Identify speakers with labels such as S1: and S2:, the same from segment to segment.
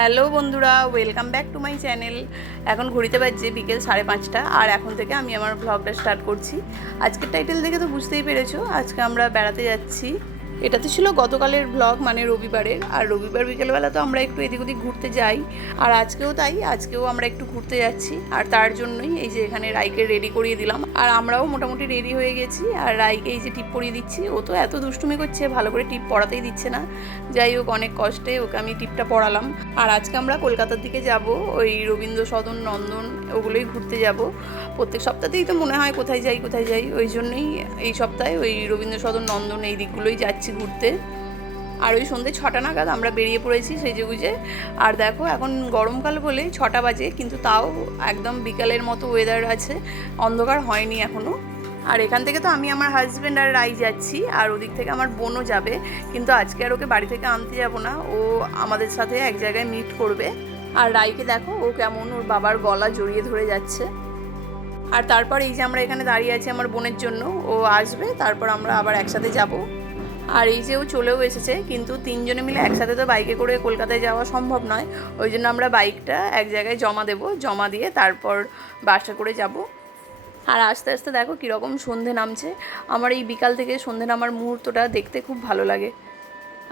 S1: Hello বন্ধুরা welcome back to my channel এখন ঘড়িতে বাজছে বিকেল সাড়ে পাঁচটা, আর এখন থেকে আমি আমার ব্লগটা স্টার্ট করছি। আজকের টাইটেল দেখে তো বুঝতেই পেরেছ, আজকে আমরা বেড়াতে যাচ্ছি। এটা তো ছিল গতকালের ব্লগ মানে রবিবারের, আর রবিবার বিকেলবেলা তো আমরা একটু এদিক ওদিক ঘুরতে যাই। আর আজকেও তাই, আজকেও আমরা একটু ঘুরতে যাচ্ছি, আর তার জন্যই এই যে এখানে রাইকে রেডি করিয়ে দিলাম। আর আমরাও মোটামুটি রেডি হয়ে গেছি, আর রাইকে এই যে টিপ পরিয়ে দিচ্ছি, ও তো এত দুষ্টুমি করছে, ভালো করে টিপ পড়াতেই দিচ্ছে না। যাই হোক, অনেক কষ্টে ওকে আমি টিপটা পড়ালাম। আর আজকে আমরা কলকাতার দিকে যাব, ওই রবীন্দ্র সদন নন্দন, ওগুলোই ঘুরতে যাব। প্রত্যেক সপ্তাহতেই তো মনে হয় কোথায় যাই কোথায় যাই, ওই জন্যই এই সপ্তাহে ওই রবীন্দ্র সদন নন্দন এই দিকগুলোই যাচ্ছি ঘুরতে। আর ওই সন্ধ্যে ছটা নাগাদ আমরা বেরিয়ে পড়েছি সেজে গুজে আর দেখো, এখন গরমকাল বলে ছটা বাজে, কিন্তু তাও একদম বিকালের মতো ওয়েদার আছে, অন্ধকার হয়নি এখনও আর এখান থেকে তো আমি আমার হাজব্যান্ড আর রাই যাচ্ছি, আর ওদিক থেকে আমার বোনও যাবে, কিন্তু আজকে আর ওকে বাড়ি থেকে আনতে যাব না, ও আমাদের সাথে এক জায়গায় মিট করবে। আর রাইকে দেখো, ও কেমন ওর বাবার গলা জড়িয়ে ধরে যাচ্ছে। আর তারপর এই যে আমরা এখানে দাঁড়িয়ে আছি আমার বোনের জন্য, ও আসবে, তারপর আমরা আবার একসাথে যাব। আর এই যে ও চলেও এসেছে, কিন্তু তিনজনে মিলে একসাথে তো বাইকে করে কলকাতায় যাওয়া সম্ভব নয়, ওই জন্য আমরা বাইকটা এক জায়গায় জমা দেব, জমা দিয়ে তারপর বাসে করে যাব। আর আস্তে আস্তে দেখো কীরকম সন্ধে নামছে। আমার এই বিকাল থেকে সন্ধে নামার মুহূর্তটা দেখতে খুব ভালো লাগে।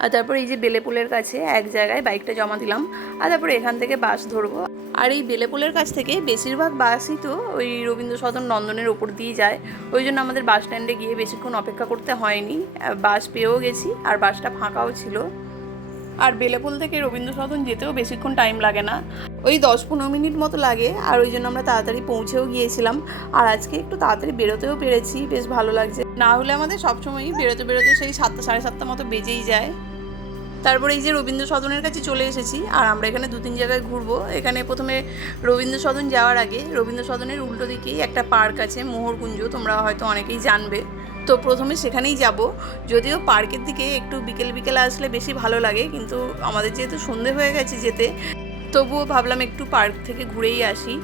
S1: আর তারপর এই যে বেলেপুলের কাছে এক জায়গায় বাইকটা জমা দিলাম। আর তারপর এখান থেকে বাস ধরবো। আর এই বেলেপুলের কাছ থেকে বেশিরভাগ বাসই তো ওই রবীন্দ্র সদন নন্দনের ওপর দিয়ে যায়। ওই জন্য আমাদের বাস স্ট্যান্ডে গিয়ে বেশিক্ষণ অপেক্ষা করতে হয়নি। বাস পেয়েও গেছি আর বাসটা ফাঁকাও ছিল। আর বেলেপুল থেকে রবীন্দ্র সদন যেতেও বেশিক্ষণ টাইম লাগে না। ওই দশ পনেরো মিনিট মতো লাগে, আর ওই জন্য আমরা তাড়াতাড়ি পৌঁছেও গিয়েছিলাম। আর আজকে একটু তাড়াতাড়ি বেরোতেও পেরেছি, বেশ ভালো লাগছে। না হলে আমাদের সবসময়ই বেরোতে বেরোতে সেই সাতটা, সাড়ে সাতটা মতো বেজেই যায়। তারপরে এই যে রবীন্দ্র সদনের কাছে চলে এসেছি, আর আমরা এখানে দু তিন জায়গায় ঘুরবো। এখানে প্রথমে রবীন্দ্র সদন যাওয়ার আগে রবীন্দ্র সদনের উল্টো দিকেই একটা পার্ক আছে মোহরকুঞ্জ তোমরা হয়তো অনেকেই জানবে। তো প্রথমে সেখানেই যাব। যদিও পার্কের দিকে একটু বিকেল বিকেল আসলে বেশি ভালো লাগে, কিন্তু আমাদের যেহেতু সন্ধে হয়ে গেছে যেতে, তবুও ভাবলাম একটু পার্ক থেকে ঘুরেই আসি।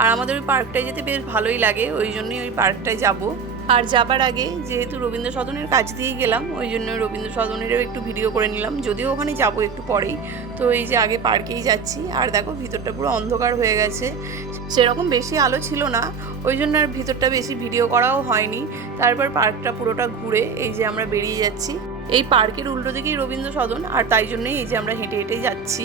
S1: আর আমাদের ওই পার্কটায় যেতে বেশ ভালোই লাগে, ওই জন্যই ওই পার্কটায় যাব। আর যাবার আগে যেহেতু রবীন্দ্র সদনের কাছ দিয়েই গেলাম, ওই জন্য রবীন্দ্র সদনেরও একটু ভিডিও করে নিলাম। যদিও ওখানে যাব একটু পরেই। তো এই যে আগে পার্কেই যাচ্ছি, আর দেখো ভিতরটা পুরো অন্ধকার হয়ে গেছে। সেরকম বেশি আলো ছিল না, ওই জন্য আর ভিতরটা বেশি ভিডিও করাও হয়নি। তারপর পার্কটা পুরোটা ঘুরে এই যে আমরা বেরিয়ে যাচ্ছি। এই পার্কের উল্টো দিকেই রবীন্দ্র সদন আর তাই জন্যই এই যে আমরা হেঁটে হেঁটে যাচ্ছি।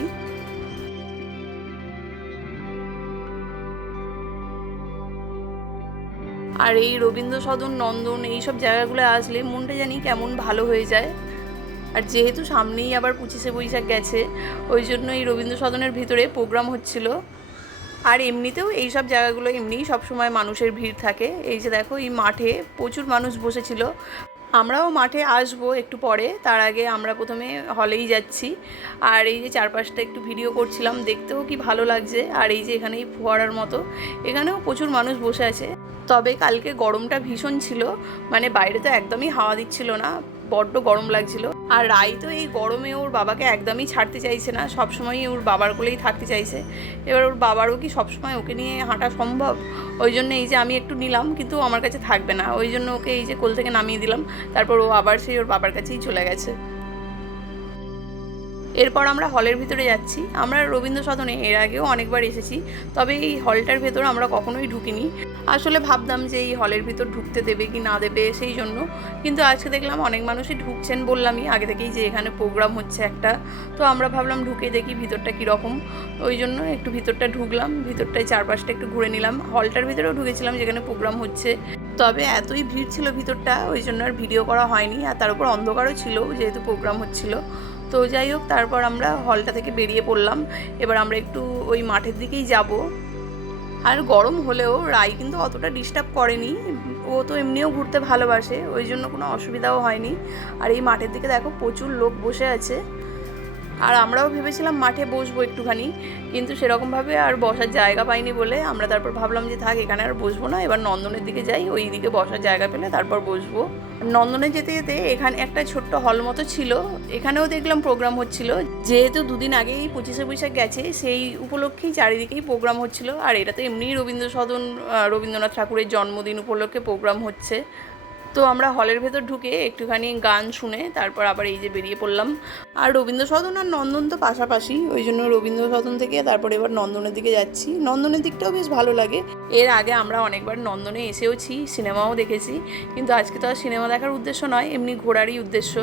S1: আর এই রবীন্দ্র সদন নন্দন এই সব জায়গাগুলো আসলে মনটা জানি কেমন ভালো হয়ে যায়। আর যেহেতু সামনেই আবার পঁচিশে বৈশাখ গেছে, ওই জন্য এই রবীন্দ্র সদনের ভিতরে প্রোগ্রাম হচ্ছিল। আর এমনিতেও এই সব জায়গাগুলো এমনিই সবসময় মানুষের ভিড় থাকে। এই যে দেখো, এই মাঠে প্রচুর মানুষ বসেছিল। আমরাও মাঠে আসব একটু পরে, তার আগে আমরা প্রথমে হলেই যাচ্ছি। আর এই যে চারপাশটা একটু ভিডিও করছিলাম, দেখতেও কি ভালো লাগছে। আর এই যে এখানেই ফোয়ারার মতো, এখানেও প্রচুর মানুষ বসে আছে। তবে কালকে গরমটা ভীষণ ছিল। মানে বাইরে তো একদমই হাওয়া দিচ্ছিল না, বড্ড গরম লাগছিল। আর রাই তো এই গরমে ওর বাবাকে একদমই ছাড়তে চাইছে না, সবসময়ই ওর বাবার কোলেই থাকতে চাইছে। এবার ওর বাবারও কি সবসময় ওকে নিয়ে হাঁটা সম্ভব? ওই জন্য এই যে আমি একটু নিলাম, কিন্তু আমার কাছে থাকবে না। ওই জন্য ওকে এই যে কোল থেকে নামিয়ে দিলাম, তারপর ও আবার সেই ওর বাবার কাছেই চলে গেছে। এরপর আমরা হলের ভিতরে যাচ্ছি। আমরা রবীন্দ্র সদনে এর আগেও অনেকবার এসেছি, তবে এই হলটার ভেতরে আমরা কখনোই ঢুকিনি। আসলে ভাবতাম যে এই হলের ভিতর ঢুকতে দেবে কি না দেবে সেই জন্য। কিন্তু আজকে দেখলাম অনেক মানুষই ঢুকছেন বললামই, আগে থেকেই যে এখানে প্রোগ্রাম হচ্ছে একটা। তো আমরা ভাবলাম ঢুকে দেখি ভিতরটা কীরকম। ওই জন্য একটু ভিতরটা ঢুকলাম, ভিতরটায় চারপাশটা একটু ঘুরে নিলাম। হলটার ভিতরেও ঢুকেছিলাম যেখানে প্রোগ্রাম হচ্ছে। তবে এতই ভিড় ছিল ভিতরটা, ওই জন্য আর ভিডিও করা হয়নি। আর তার উপর অন্ধকারও ছিল যেহেতু প্রোগ্রাম হচ্ছিল। তো যাই হোক, তারপর আমরা হলটা থেকে বেরিয়ে পড়লাম। এবার আমরা একটু ওই মাঠের দিকেই যাব। আর গরম হলেও রাই কিন্তু অতটা ডিস্টার্ব করেনি। ও তো এমনিও ঘুরতে ভালোবাসে, ওই জন্য কোনো অসুবিধাও হয়নি। আর এই মাঠের দিকে দেখো প্রচুর লোক বসে আছে। আর আমরাও ভেবেছিলাম মাঠে বসবো একটুখানি, কিন্তু সেরকমভাবে আর বসার জায়গা পাইনি বলে আমরা তারপর ভাবলাম যে থাক, এখানে আর বসবো না, এবার নন্দনের দিকে যাই, ওই দিকে বসার জায়গা পেলে তারপর বসবো। নন্দনে যেতে যেতে এখানে একটা ছোট্ট হল মতো ছিল, এখানেও দেখলাম প্রোগ্রাম হচ্ছিল। যেহেতু দুদিন আগেই পঁচিশে বৈশাখ গেছে, সেই উপলক্ষেই চারিদিকেই প্রোগ্রাম হচ্ছিল, আর এটা তো এমনিই রবীন্দ্র সদন রবীন্দ্রনাথ ঠাকুরের জন্মদিন উপলক্ষে প্রোগ্রাম হচ্ছে। তো আমরা হলের ভেতর ঢুকে একটুখানি গান শুনে তারপর আবার এই যে বেরিয়ে পড়লাম। আর রবীন্দ্র সদন আর নন্দন তো পাশাপাশি, ওই জন্য রবীন্দ্র সদন থেকে তারপর এবার নন্দনের দিকে যাচ্ছি। নন্দনের দিকটাও বেশ ভালো লাগে। এর আগে আমরা অনেকবার নন্দনে এসেওছি, সিনেমাও দেখেছি, কিন্তু আজকে তো আর সিনেমা দেখার উদ্দেশ্য নয়, এমনি ঘোরারই উদ্দেশ্য।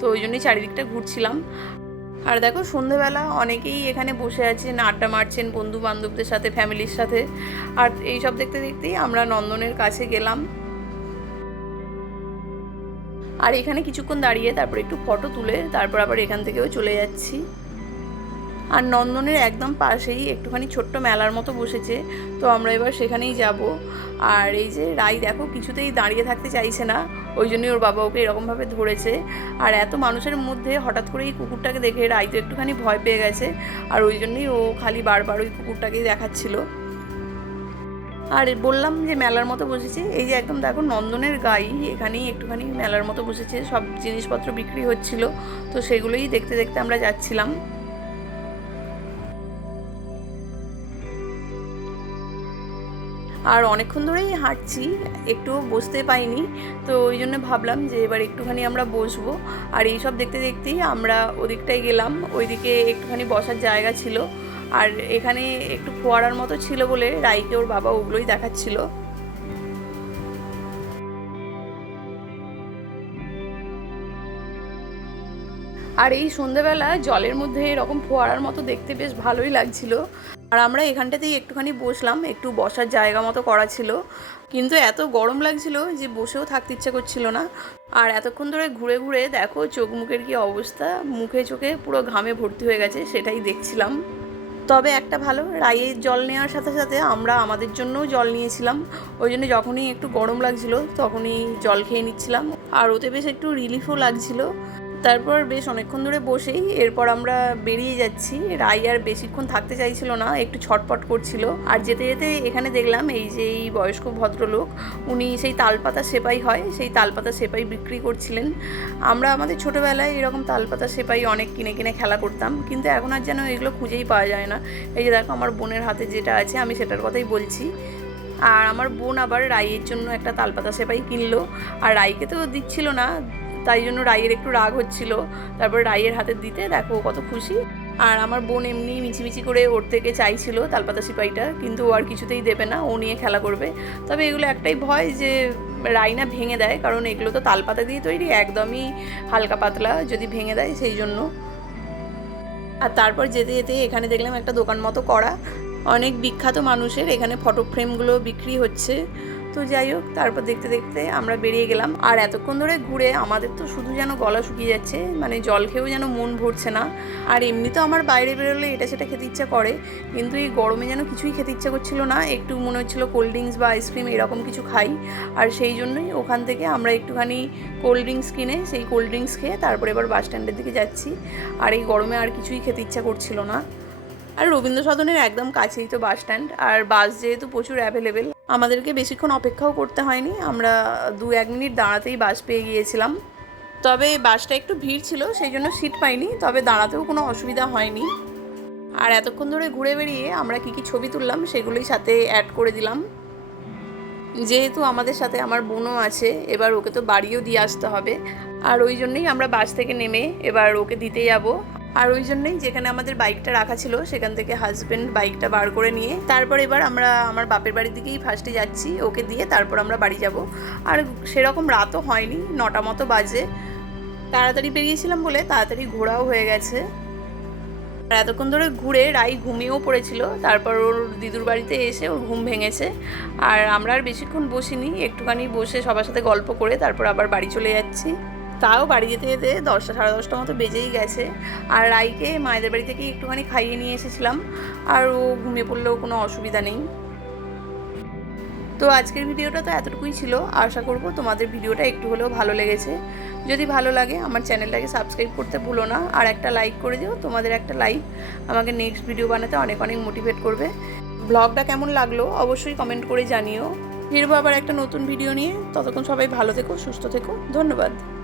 S1: তো ওই জন্যই চারিদিকটা ঘুরছিলাম। আর দেখো, সন্ধেবেলা অনেকেই এখানে বসে আছেন, আড্ডা মারছেন বন্ধু বান্ধবদের সাথে ফ্যামিলির সাথে। আর এই সব দেখতে দেখতেই আমরা নন্দনের কাছে গেলাম। আর এখানে কিছুক্ষণ দাঁড়িয়ে তারপর একটু ফটো তুলে তারপর আবার এখান থেকেও চলে যাচ্ছি। আর নন্দনের একদম পাশেই একটুখানি ছোট্ট মেলার মতো বসেছে। তো আমরা এবার সেখানেই যাব। আর এই যে রাই দেখো কিছুতেই দাঁড়িয়ে থাকতে চাইছে না। ওই জন্যই ওর বাবা ওকে এরকমভাবে ধরেছে। আর এত মানুষের মধ্যে হঠাৎ করে এই কুকুরটাকে দেখে রাই তো একটুখানি ভয় পেয়ে গেছে। আর ওই জন্যই ও খালি বারবার ওই কুকুরটাকেই দেখাচ্ছিল। আর বললাম যে মেলার মতো বসেছে। এই যে একদম দেখো নন্দনের গাই, এখানেই একটুখানি মেলার মতো বসেছে। সব জিনিসপত্র বিক্রি হচ্ছিল, তো সেগুলোই দেখতে দেখতে আমরা যাচ্ছিলাম। আর অনেকক্ষণ ধরেই হাঁটছি একটু বসতে পাইনি, তো ওই জন্য ভাবলাম যে এবার একটুখানি আমরা বসবো। আর এই সব দেখতে দেখতেই আমরা ওদিকটায় গেলাম, ওইদিকে একটুখানি বসার জায়গা ছিল। আর এখানে একটু ফোয়ারার মতো ছিল বলে রাইকে ওর বাবা ওগুলোই দেখাচ্ছিল। আর এই সন্ধেবেলা জলের মধ্যে এরকম ফোয়ারার মতো দেখতে বেশ ভালোই লাগছিল। আর আমরা এখানটাতেই একটুখানি বসলাম, একটু বসার জায়গা মতো করা ছিল। কিন্তু এত গরম লাগছিল যে বসেও থাকতে ইচ্ছা করছিল না। আর এতক্ষণ ধরে ঘুরে ঘুরে দেখো চোখ মুখের কি অবস্থা, মুখে চোখে পুরো ঘামে ভর্তি হয়ে গেছে, সেটাই দেখছিলাম। তবে একটা ভালো রাইয়ের জল নেওয়ার সাথে সাথে আমরা আমাদের জন্যও জল নিয়েছিলাম। ওই জন্য যখনই একটু গরম লাগছিল তখনই জল খেয়ে নিচ্ছিলাম। আর ওতে বেশ একটু রিলিফও লাগছিল। তারপর বেশ অনেকক্ষণ ধরে বসেই এরপর আমরা বেরিয়ে যাচ্ছি। রাই আর বেশিক্ষণ থাকতে চাইছিল না, একটু ছটপট করছিল। আর যেতে যেতে এখানে দেখলাম এই যে এই বয়স্ক ভদ্রলোক, উনি সেই তালপাতা সেপাই হয়, সেই তালপাতা সেপাই বিক্রি করছিলেন। আমরা আমাদের ছোটোবেলায় এরকম তালপাতা সেপাই অনেক কিনে কিনে খেলা করতাম, কিন্তু এখন আর যেন এগুলো খুঁজেই পাওয়া যায় না। এই যে দেখো আমার বোনের হাতে যেটা আছে, আমি সেটার কথাই বলছি। আর আমার বোন আবার রাইয়ের জন্য একটা তালপাতা সেপাই কিনলো। আর রাইকে তো দিচ্ছিল না তাই জন্য রাইয়ের একটু রাগ হচ্ছিল। তারপর রাইয়ের হাতে দিতে দেখো কত খুশি। আর আমার বোন এমনি মিছিমিছি করে ওর থেকে চাইছিল তালপাতা সিপাইটা, কিন্তু ও আর কিছুতেই দেবে না, ও নিয়ে খেলা করবে। তবে এগুলো একটাই ভয় যে রাইনা ভেঙে দেয়, কারণ এগুলো তো তালপাতা দিয়ে তৈরি, একদমই হালকা পাতলা যদি ভেঙে দেয় সেই জন্য। আর তারপর যেতে যেতে এখানে দেখলাম একটা দোকান মতো করা। অনেক বিখ্যাত মানুষের এখানে ফটো ফ্রেমগুলো বিক্রি হচ্ছে। তো যাই হোক, তারপর দেখতে দেখতে আমরা বেরিয়ে গেলাম। আর এতক্ষণ ধরে ঘুরে আমাদের তো শুধু যেন গলা শুকিয়ে যাচ্ছে মানে জল খেয়েও যেন মন ভরছে না। আর এমনি তো আমার বাইরে বেরোলে এটা সেটা খেতে ইচ্ছা করে, কিন্তু এই গরমে যেন কিছুই খেতে ইচ্ছা করছিল না। একটু মনে হচ্ছিল কোল্ড ড্রিঙ্কস বা আইসক্রিম এরকম কিছু খাই। আর সেই জন্যই ওখান থেকে আমরা একটুখানি কোল্ড ড্রিঙ্কস কিনে সেই কোল্ড ড্রিঙ্কস খেয়ে তারপরে এবার বাস স্ট্যান্ডের দিকে যাচ্ছি। আর এই গরমে আর কিছুই খেতে ইচ্ছা করছিল না। আর রবীন্দ্র সদনের একদম কাছেই তো বাস স্ট্যান্ড আর বাস যেহেতু প্রচুর অ্যাভেলেবেল আমাদেরকে বেশিক্ষণ অপেক্ষাও করতে হয়নি। আমরা দু এক মিনিট দাঁড়াতেই বাস পেয়ে গিয়েছিলাম। তবে বাসটা একটু ভিড় ছিল, সেই জন্য সিট পাইনি, তবে দাঁড়াতেও কোনো অসুবিধা হয়নি। আর এতক্ষণ ধরে ঘুরে বেরিয়ে আমরা কী কী ছবি তুললাম, সেগুলোই সাথে অ্যাড করে দিলাম। যেহেতু আমাদের সাথে আমার বোনও আছে, এবার ওকে তো বাড়িও দিয়ে আসতে হবে। আর ওই জন্যই আমরা বাস থেকে নেমে এবার ওকে দিতে যাব। আর ওই জন্যই যেখানে আমাদের বাইকটা রাখা ছিল, সেখান থেকে হাজব্যান্ড বাইকটা বার করে নিয়ে, তারপর এবার আমরা আমার বাপের বাড়ির দিকেই ফার্স্টে যাচ্ছি, ওকে দিয়ে তারপর আমরা বাড়ি যাব। আর সেরকম রাতও হয়নি, নটা মতো বাজে। তাড়াতাড়ি বেরিয়েছিলাম বলে তাড়াতাড়ি ঘোরাও হয়ে গেছে। আর এতক্ষণ ধরে ঘুরে রাই ঘুমিয়েও পড়েছিল, তারপর ওর দিদুর বাড়িতে এসে ওর ঘুম ভেঙেছে। আর আমরা আর বেশিক্ষণ বসিনি, একটুখানি বসে সবার সাথে গল্প করে তারপর আবার বাড়ি চলে যাচ্ছি। তাও বাড়ি যেতে যেতে দশটা, সাড়ে দশটা মতো বেজেই গেছে। আর রাইকে, মায়েদের বাড়ি থেকে একটুখানি খাইয়ে নিয়ে এসেছিলাম। আর ও ঘুমিয়ে পড়লেও কোনো অসুবিধা নেই। তো আজকের ভিডিওটা তো এতটুকুই ছিল। আশা করব তোমাদের ভিডিওটা একটু হলেও ভালো লেগেছে। যদি ভালো লাগে, আমার চ্যানেলটাকে সাবস্ক্রাইব করতে ভুলো না। আর একটা লাইক করে দিও, তোমাদের একটা লাইক আমাকে নেক্সট ভিডিও বানাতে অনেক অনেক মোটিভেট করবে। ব্লগটা কেমন লাগল অবশ্যই কমেন্ট করে জানিও। ফিরবো আবার একটা নতুন ভিডিও নিয়ে। ততক্ষণ সবাই ভালো থেকো, সুস্থ থেকো। ধন্যবাদ।